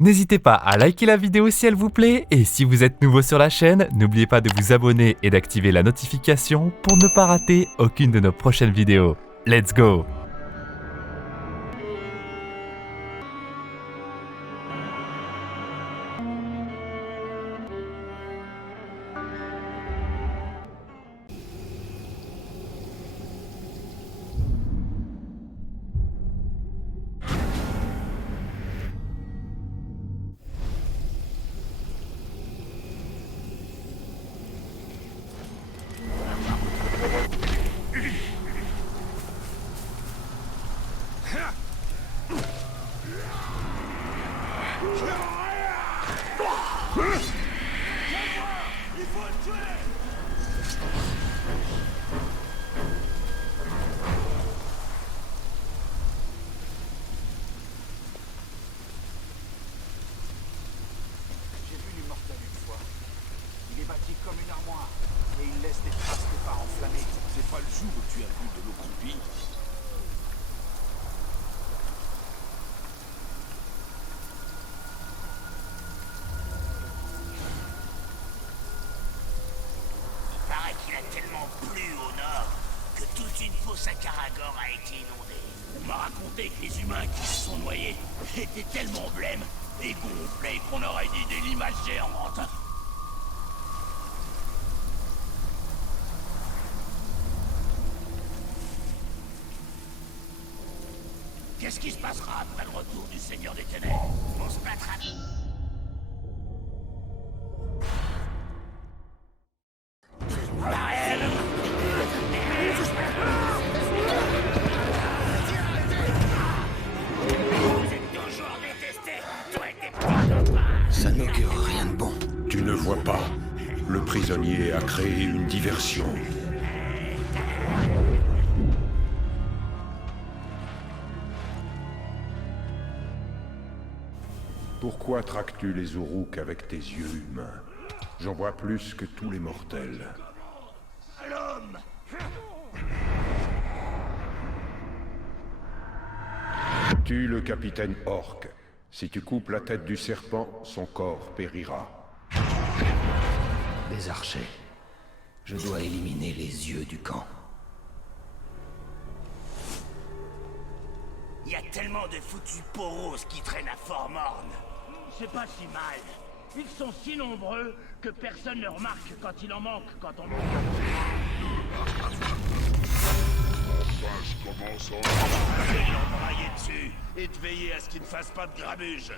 N'hésitez pas à liker la vidéo si elle vous plaît, et si vous êtes nouveau sur la chaîne, n'oubliez pas de vous abonner et d'activer la notification pour ne pas rater aucune de nos prochaines vidéos. Let's go! Il est bâti comme une armoire, et il laisse des traces de pas enflammées. C'est pas le jour où tu as bu de l'eau croupie? Il paraît qu'il a tellement plu au nord que toute une fosse à Karagor a été inondée. On m'a raconté que les humains qui se sont noyés étaient tellement blêmes et gonflés qu'on aurait dit des limaces géantes. Qu'est-ce qui se passera après le retour du Seigneur des Ténèbres? On se battra. Vous êtes toujours détesté, toi et tes petits. Ça n'augure rien de bon. Tu ne vois pas. Le prisonnier a créé une diversion. Pourquoi traques-tu les Uruk avec tes yeux humains? J'en vois plus que tous les mortels. L'homme. Tue le capitaine Orc. Si tu coupes la tête du serpent, son corps périra. Des archers. Je dois éliminer les yeux du camp. Il y a tellement de foutus poros qui traînent à Fort-Morne. C'est pas si mal. Ils sont si nombreux que personne ne remarque quand il en manque quand on... Enfin, je commence à... Allez l'embrailler dessus et de veiller à ce qu'il ne fasse pas de grabuge.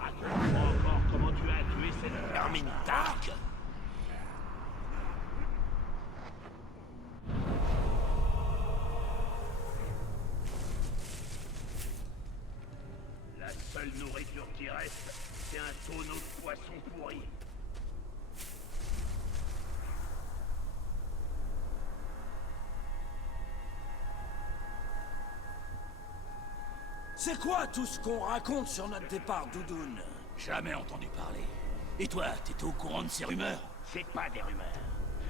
Raconte-moi encore comment tu as tué cette hermine d'Arc. La seule nourriture qui reste, c'est un tonneau de poisson pourri. C'est quoi tout ce qu'on raconte sur notre départ, Doudoune? Jamais entendu parler. Et toi, t'étais au courant de ces rumeurs? C'est pas des rumeurs.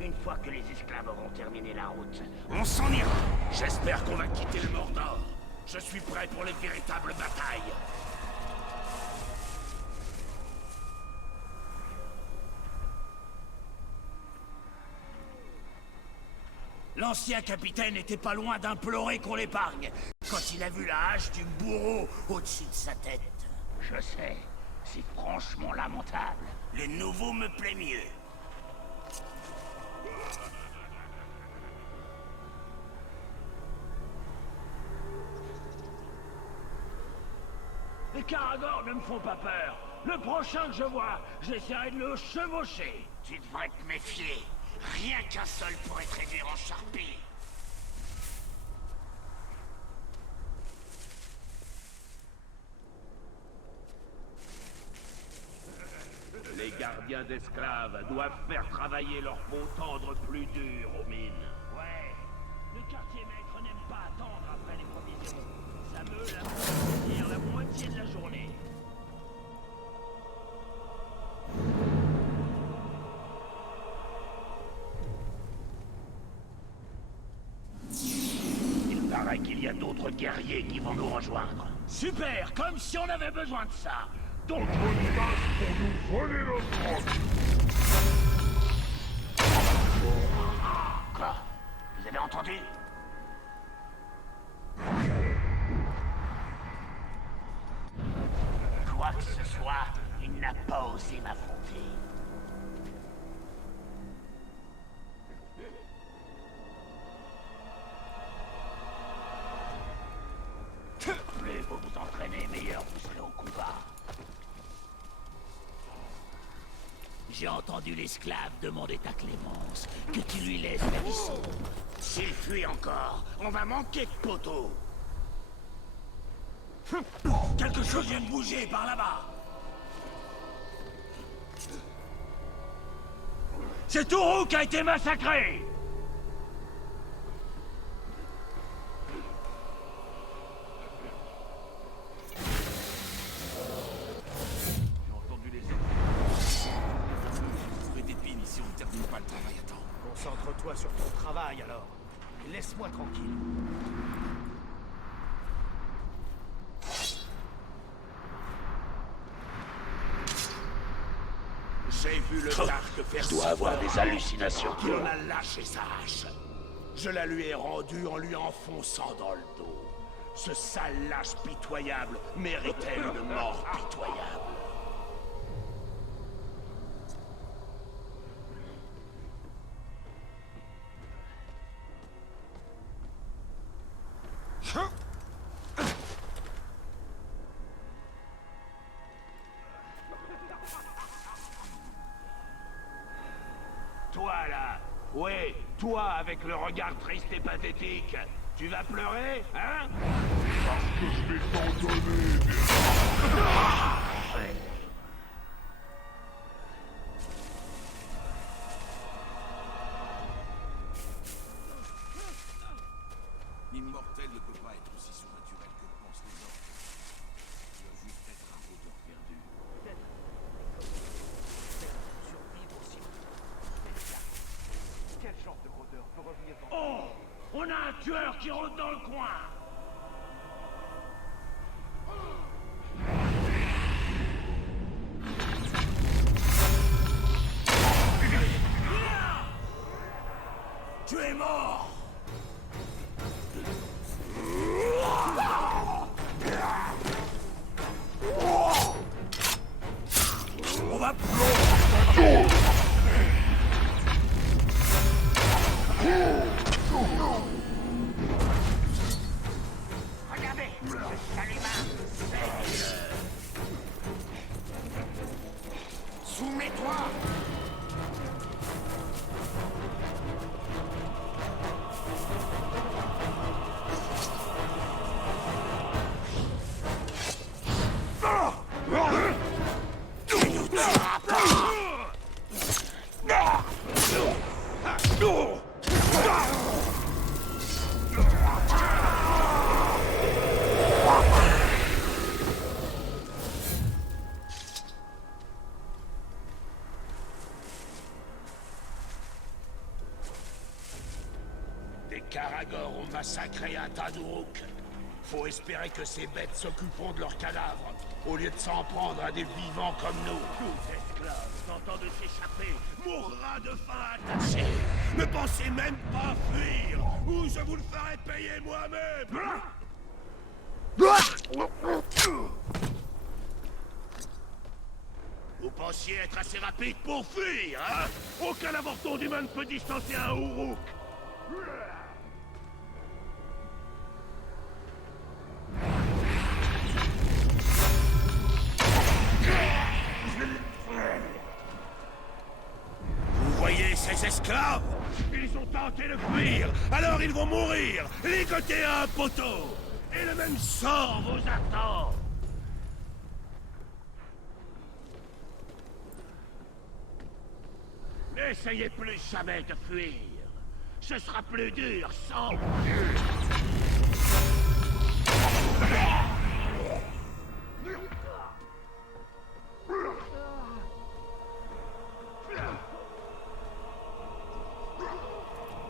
Une fois que les esclaves auront terminé la route, on s'en ira. J'espère qu'on va quitter le Mordor. Je suis prêt pour les véritables batailles. L'ancien capitaine était pas loin d'implorer qu'on l'épargne, quand il a vu la hache du bourreau au-dessus de sa tête. Je sais, c'est franchement lamentable. Le nouveau me plaît mieux. Les Karagor ne me font pas peur. Le prochain que je vois, j'essaierai de le chevaucher. Tu devrais te méfier. Rien qu'un seul pourrait te réduire en charpie. Les gardiens d'esclaves doivent faire travailler leur peau tendre plus dur aux mines. Ouais. Le quartier maître n'aime pas attendre après les provisions. Ça me la fait tenir la moitié de la journée. paraît qu'il y a d'autres guerriers qui vont nous rejoindre. Super, comme si on avait besoin de ça. Donc, quoi? Vous avez entendu? Quoi que ce soit, il n'a pas osé m'affronter. Plus vous vous entraînez, meilleur vous serez au combat. J'ai entendu l'esclave demander à Clémence que tu lui laisses la vie sauve. S'il fuit encore, on va manquer de poteaux. Quelque chose vient de bouger par là-bas. C'est Tourou qui a été massacré! J'ai entendu les autres. Trouver des pines si on ne termine pas le travail à temps. Concentre-toi sur ton travail alors. Et laisse-moi tranquille. J'ai vu le Dark faire je dois avoir des hallucinations. Il en a lâché sa hache. Je la lui ai rendue en lui enfonçant dans le dos. Ce sale lâche pitoyable méritait une mort pitoyable. Toi là, ouais, toi avec le regard triste et pathétique, tu vas pleurer, hein? L'immortel ne peut pas être aussi surnaturel que pensent les hommes. Il doit juste être un rôdeur perdu. Survivre aussi. Quel genre de rôdeur peut revenir dans... Oh! On a un tueur qui rôde dans le coin! Tu es mort! On va plonger! Regardez! Salut, Soumets-toi! Des Karagors ont massacré un Taduruk. Faut espérer que ces bêtes s'occuperont de leurs cadavres, au lieu de s'en prendre à des vivants comme nous. Tout esclave tentant de s'échapper mourra de faim attaché. Ne pensez même pas fuir, ou je vous le ferai payer moi-même. Vous pensiez être assez rapide pour fuir, hein? Aucun avorton d'humain ne peut distancer un Uruk. Vous voyez ces esclaves? Ils ont tenté de fuir, alors ils vont mourir, ligotés à un poteau. Et le même sort vous attend. N'essayez plus jamais de fuir. Ce sera plus dur sans...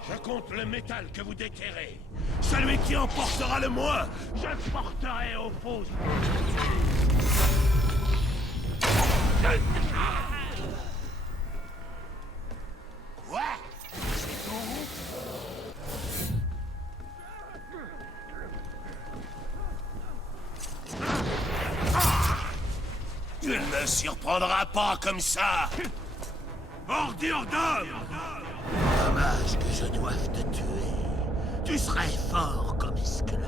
Je compte le métal que vous déterrez. Celui Et qui en portera le moins? Je porterai au faux. Quoi? C'est tout? Tu ne me surprendras pas comme ça! Ordure d'homme! Dommage que je doive te tuer. Tu serais fort comme esclave.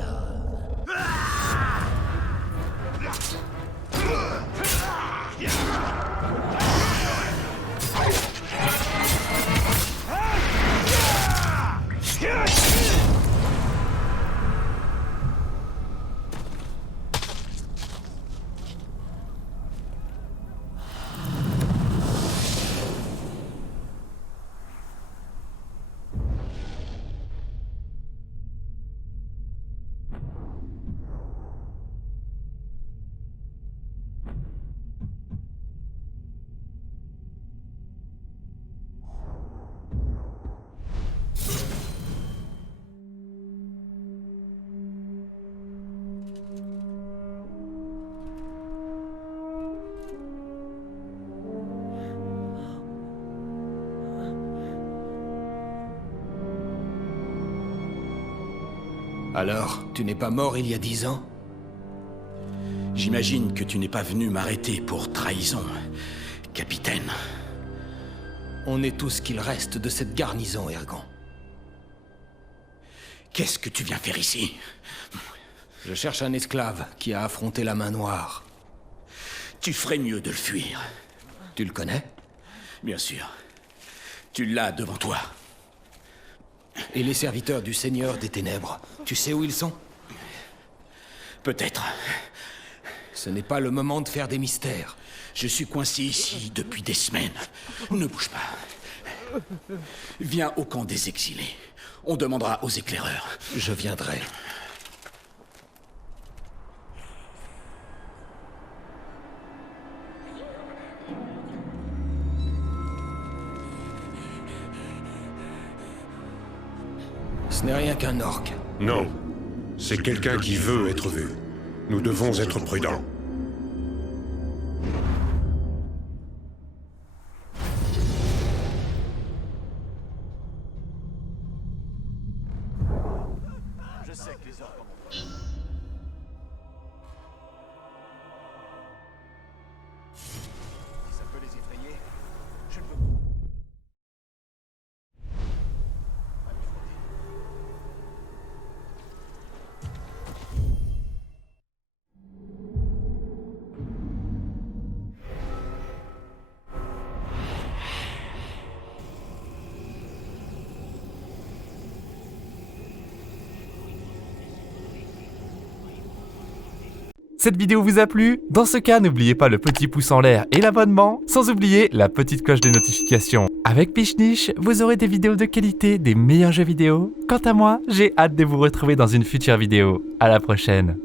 Alors, tu n'es pas mort il y a 10 ans? J'imagine que tu n'es pas venu m'arrêter pour trahison, capitaine. On est tout ce qu'il reste de cette garnison, Ergan. Qu'est-ce que tu viens faire ici? Je cherche un esclave qui a affronté la main noire. Tu ferais mieux de le fuir. Tu le connais? Bien sûr. Tu l'as devant toi. Et les serviteurs du Seigneur des Ténèbres, tu sais où ils sont? Peut-être. Ce n'est pas le moment de faire des mystères. Je suis coincé ici depuis des semaines. Ne bouge pas. Viens au camp des exilés. On demandera aux éclaireurs. Je viendrai. Ce n'est rien qu'un orc. Non. C'est quelqu'un qui veut être vu. Nous devons être prudents. Je sais que les orques en ont peur. Si ça peut les effrayer, je ne veux pas. Pas m'y frotter. Cette vidéo vous a plu? Dans ce cas, n'oubliez pas le petit pouce en l'air et l'abonnement, sans oublier la petite cloche de notification. Avec Pichenich, vous aurez des vidéos de qualité, des meilleurs jeux vidéo. Quant à moi, j'ai hâte de vous retrouver dans une future vidéo. À la prochaine.